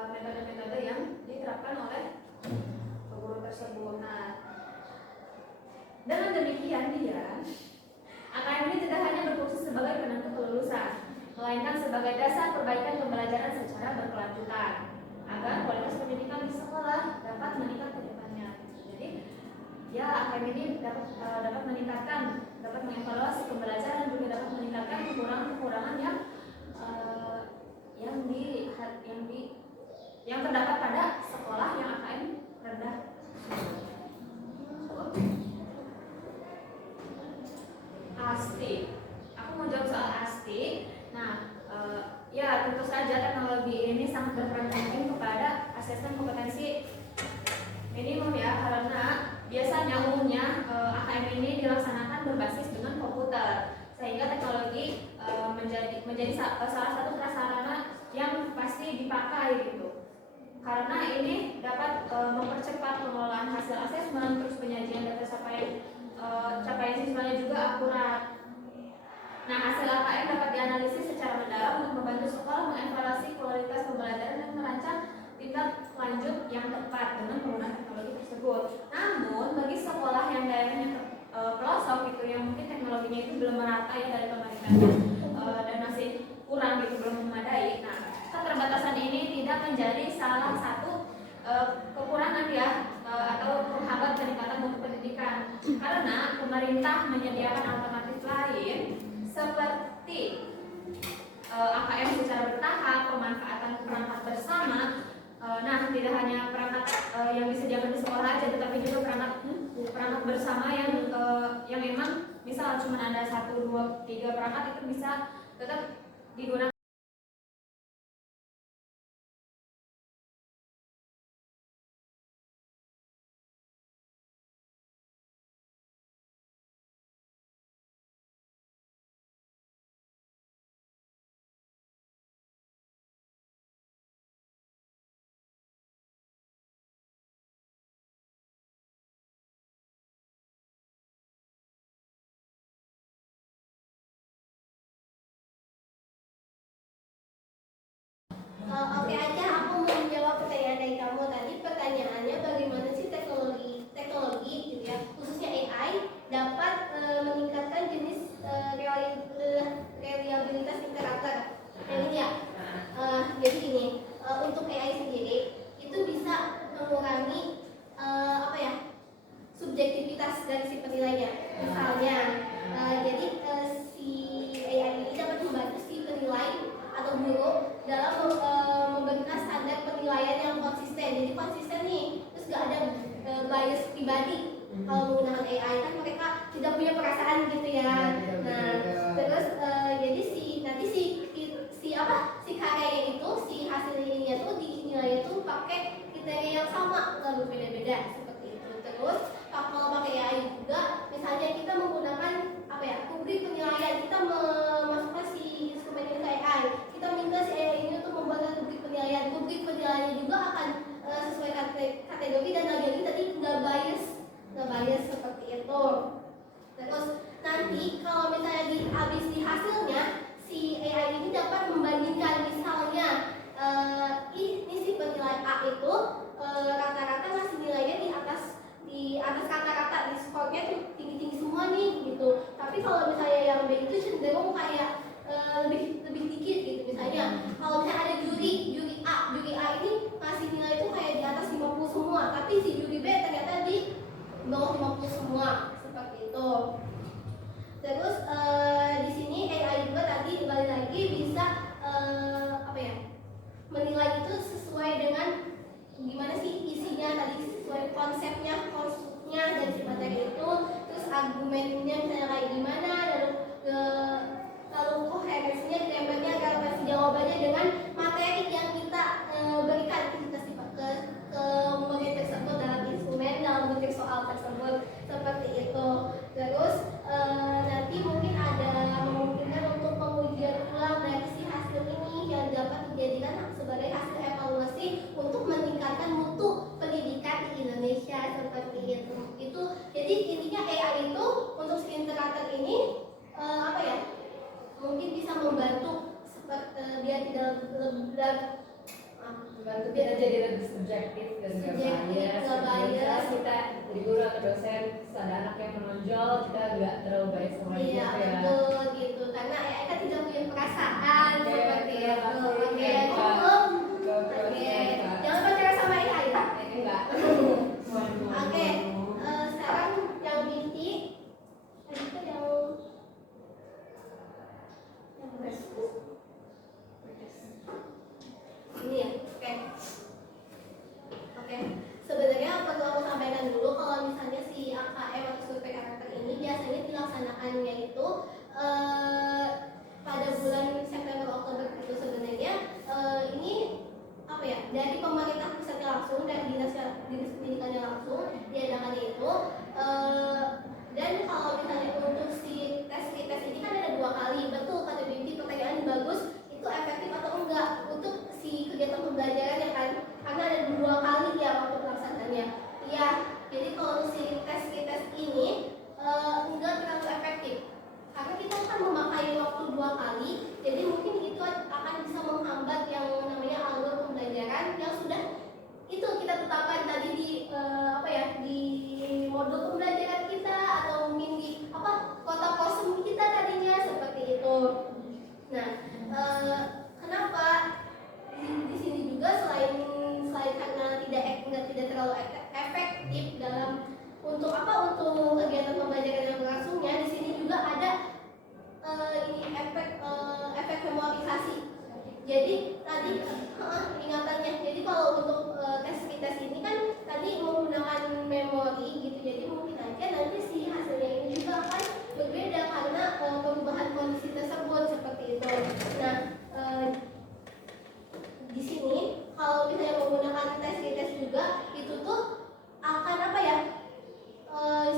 metode-metode yang diterapkan oleh guru tersebut. Nah, dengan demikian AKM ini tidak hanya berfungsi sebagai penentu kelulusan, melainkan sebagai dasar perbaikan pembelajaran secara berkelanjutan agar kualitas pendidikan di sekolah dapat meningkat ke depannya. Jadi ya AKM ini dapat meningkatkan, dapat mengevaluasi pembelajaran, juga dapat meningkatkan kekurangan-kekurangan yang terdapat pada sekolah yang AKM rendah. ASTI, aku mau jawab soal ASTI. Nah, ya tentu saja teknologi ini sangat berperan penting kepada asesmen kompetensi minimum ya, karena biasanya umumnya AKM ini dilaksanakan berbasis dengan komputer, sehingga teknologi menjadi salah satu prasarana yang pasti dipakai gitu. Karena ini dapat mempercepat pengelolaan hasil asesmen, terus penyajian data capaian siswanya juga akurat. Nah, hasil AKM dapat dianalisis secara mendalam untuk membantu sekolah mengevaluasi kualitas pembelajaran dan merancang tindak lanjut yang tepat dengan penggunaan teknologi tersebut. Namun, bagi sekolah yang daerahnya pelosok gitu, yang mungkin teknologinya itu belum merata ya dari pemerintahnya dan masih kurang gitu, belum memadai. Nah, keterbatasan ini tidak menjadi salah satu kekurangan ya atau menghambat peningkatan mutu pendidikan, karena pemerintah menyediakan alternatif lain seperti AKM secara bertahap, pemanfaatan perangkat bersama. Nah, tidak hanya perangkat yang disediakan di sekolah aja, tetapi juga perangkat bersama yang memang misal cuma ada 1, 2, 3 perangkat itu bisa tetap digunakan. Oke aja, aku mau menjawab pertanyaan dari kamu tadi. Pertanyaannya bagaimana sih teknologi gitu ya, khususnya AI dapat meningkatkan jenis reliabilitas karakter yang ini ya. Jadi gini, untuk AI sendiri itu bisa mengurangi subjektivitas dari si penilainya. Misalnya, jadi si AI ini dapat membantu si penilai atau guru dalam memberikan standar penilaian yang konsisten. Jadi konsisten nih, terus gak ada bias pribadi. Kalau menggunakan AI kan mereka tidak punya perasaan gitu ya. Nah, terus jadi si karyanya itu, si hasilnya tuh dinilai itu pakai kriteria yang sama, nggak berbeda-beda seperti itu. Terus kalau pakai AI juga, misalnya kita menggunakan rubrik penilaian, kita memasukkan si instrumen ini ke AI, kita minta si AI ini untuk membuat rubrik penilaian juga akan sesuai kategori dan lagi-lagi tadi nggak bias seperti itu. Terus nanti kalau misalnya habis di hasilnya, si AI ini dapat membandingkan, misalnya ini si penilai A itu rata-rata ngasih nilainya di atas rata-rata, di skornya tuh tinggi-tinggi semua nih gitu. Tapi kalau misalnya yang B itu cenderung kayak lebih dikit gitu. Misalnya kalau misalnya ada juri A ini ngasih nilai itu kayak di atas 50 semua, tapi si juri B ternyata di bawah 50 semua, seperti itu. Terus di sini AI juga tadi balik lagi bisa dengan materi yang kita berikan ke murid tersebut dalam instrumen, dalam bentuk soal tersebut, seperti itu. Terus nanti mungkin ada memungkinkan untuk pengujian ulang dari si hasil ini yang dapat dijadikan sebagai hasil evaluasi untuk meningkatkan mutu pendidikan di Indonesia, seperti itu. Jadi intinya AI itu untuk si integrator ini mungkin bisa membantu biar tidak Bantu kita jadi lebih subjektif dan nggak bias. Kita jadi guru atau dosen, ada anak yang menonjol, kita nggak terlalu bias sama dia. Iya betul gitu, karena AI kan tidak punya perasaan seperti itu. Oke, cukup. Oke, jangan percaya sama AI ya. Enggak. Oke, sekarang yang binti, itu yang ini ya. Oke. Sebenarnya perlu aku sampaikan dulu kalau misalnya si AKM atau survei karakter ini biasanya dilaksanakannya itu pada bulan September Oktober itu sebenarnya ini dari pemerintah pusatnya langsung, dari dinas pendidikannya langsung diadakannya itu. Dan kalau misalnya untuk si tes ini kan ada 2 kali, betul kata Binti, pertanyaan bagus, itu efektif atau enggak untuk si kegiatan pembelajaran ya kan, karena ada 2 kali ya waktu pelaksanaannya. Iya, jadi kalau si tes ini enggak terlalu efektif karena kita akan memakai waktu 2 kali, jadi mungkin itu akan bisa menghambat yang namanya alur pembelajaran yang sudah itu kita tetapkan tadi di di modul pembelajaran kita, atau mungkin di kota kosong kita tadinya, seperti itu. Nah, kenapa di sini juga selain karena tidak terlalu efektif dalam untuk kegiatan pembelajaran yang berlangsungnya, di sini juga ada efek memorisasi. Jadi tadi ingatannya. Jadi kalau untuk tes ini kan tadi menggunakan memori gitu. Jadi mungkin aja nanti si hasilnya ini juga akan berbeda karena perubahan kondisi tersebut, seperti itu. Nah, di sini kalau misalnya menggunakan tes juga itu tuh akan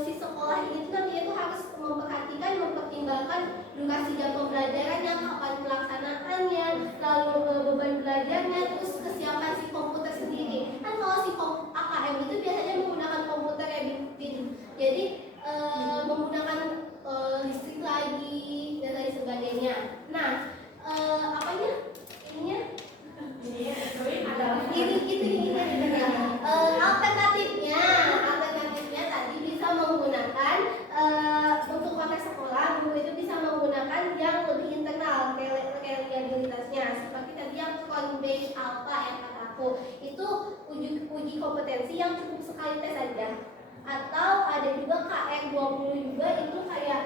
si sekolah ini tuh nantinya tuh harus mempertimbangkan durasi jam pembelajarannya, kapan pelaksanaannya, lalu beban belajarnya, terus kesiapan si komputer sendiri. Kan kalau si AKM itu biasanya menggunakan komputer ya Bin. Jadi menggunakan listrik lagi dan lain sebagainya. Nah, alternatifnya tadi bisa menggunakan untuk konteks sekolah, guru itu bisa menggunakan yang lebih internal reliabilitasnya, seperti tadi yang Cronbase Alpha yang kataku itu uji kompetensi yang cukup sekali tes saja, atau ada juga KR20 juga, itu kayak